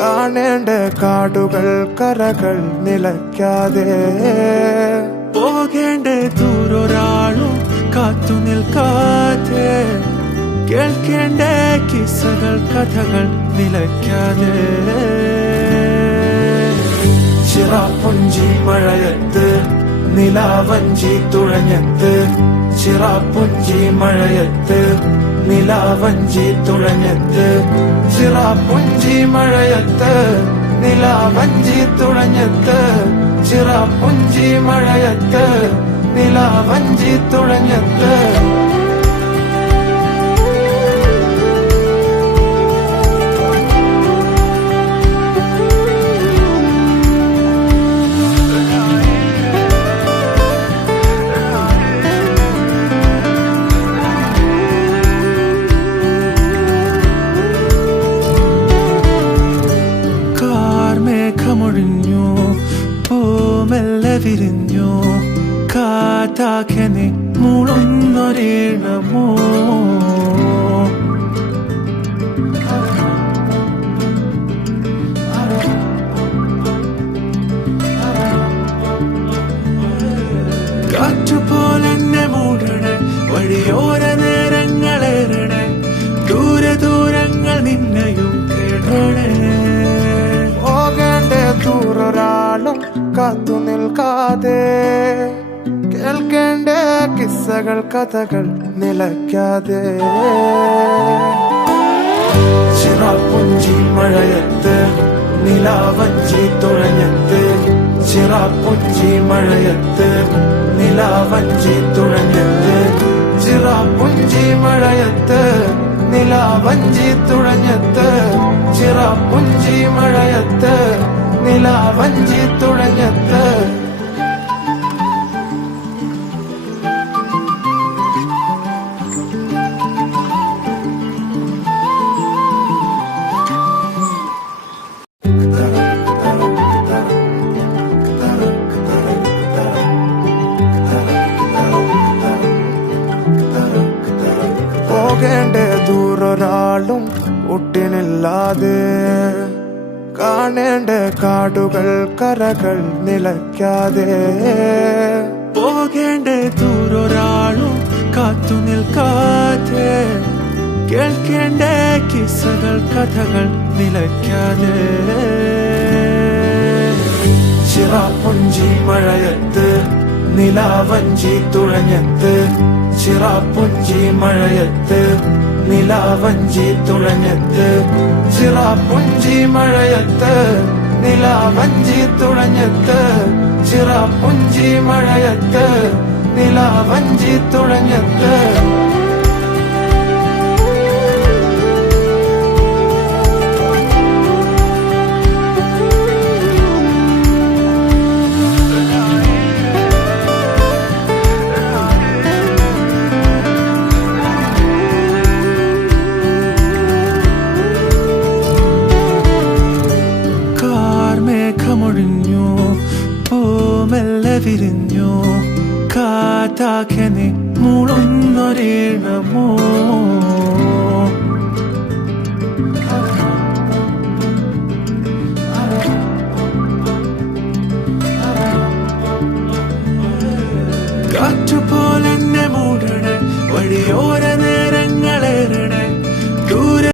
കാണേണ്ട കാടുകൾ കരകൾ നിലയ്ക്കാതെ പോകേണ്ട ദൂരൊരാളും കാത്തു നിൽക്കാതെ കേൾക്കേണ്ട കിസ്സകൾ കഥകൾ നിലയ്ക്കാതെ ചിറാപ്പുഞ്ചി മഴയത്ത് നിലാവഞ്ചി തുഴഞ്ഞത്ത് ചിറാപ്പുഞ്ചി മഴയത്ത് നിലാവഞ്ചി തുഴഞ്ഞത്ത് ചിറാപ്പുഞ്ചി മഴയത്ത് നിലാവഞ്ചി തുഴഞ്ഞത്ത് ചിറാപ്പുഞ്ചി മഴയത്ത് നിലാവഞ്ചി തുഴഞ്ഞത്ത് മേഘമൊഴിഞ്ഞു പൂമെല്ലെ വിരിഞ്ഞു കാറ്റാകെ മൂളുന്നൊരീണമോ കാറ്റുപോലെന്നെ മൂടണേ വഴിയോര നേരങ്ങളേറണേ ദൂരെ ദൂരങ്ങൾ നിന്നെയും കേടണേ ദൂരൊരാളും കാത്തു നിൽക്കാതെ കേൾക്കേണ്ട കിസ്സകൾ കഥകൾ നിലയ്ക്കാതെ ചിറാപ്പുഞ്ചി മഴയത്ത് നിലാവഞ്ചി തുഴഞ്ഞത്ത് ചിറാപ്പുഞ്ചി മഴയത്ത് നിലാവഞ്ചി തുഴഞ്ഞത്ത് ചിറാപ്പുഞ്ചി മഴയത്ത് നിലാവഞ്ചി തുഴഞ്ഞത്ത് ചിറാപ്പുഞ്ചി മഴയത്ത് നിലാവഞ്ചി തുഴഞ്ഞത്ത് പോകേണ്ട ദൂരൊരാളും ഒട്ടിനില്ലാതെ കാണേണ്ട കാടുകൾ കരകൾ നിലയ്ക്കാതെ പോകേണ്ട ദൂരൊരാളും കാത്തു നിൽക്കാതെ കേൾക്കേണ്ട കിസ്സകൾ കഥകൾ നിലയ്ക്കാതെ ചിറാപ്പുഞ്ചി മഴയത്ത് നിലാവഞ്ചി തുഴഞ്ഞത്ത് ചിറാപ്പുഞ്ചി മഴയത്ത് നിലാവഞ്ചി തുഴഞ്ഞത്ത് ചിറാപ്പുഞ്ചി മഴയത്ത് നിലാവഞ്ചി തുഴഞ്ഞത്ത് ചിറാപ്പുഞ്ചി മഴയത്ത് നിലാവഞ്ചി തുഴഞ്ഞത്ത് മേഘമൊഴിഞ്ഞു പൂമെല്ലെ വിരിഞ്ഞു കാറ്റാകെ മൂളുന്നൊരീണമോ കാറ്റുപോലെന്നെ മൂടണേ വഴിയോര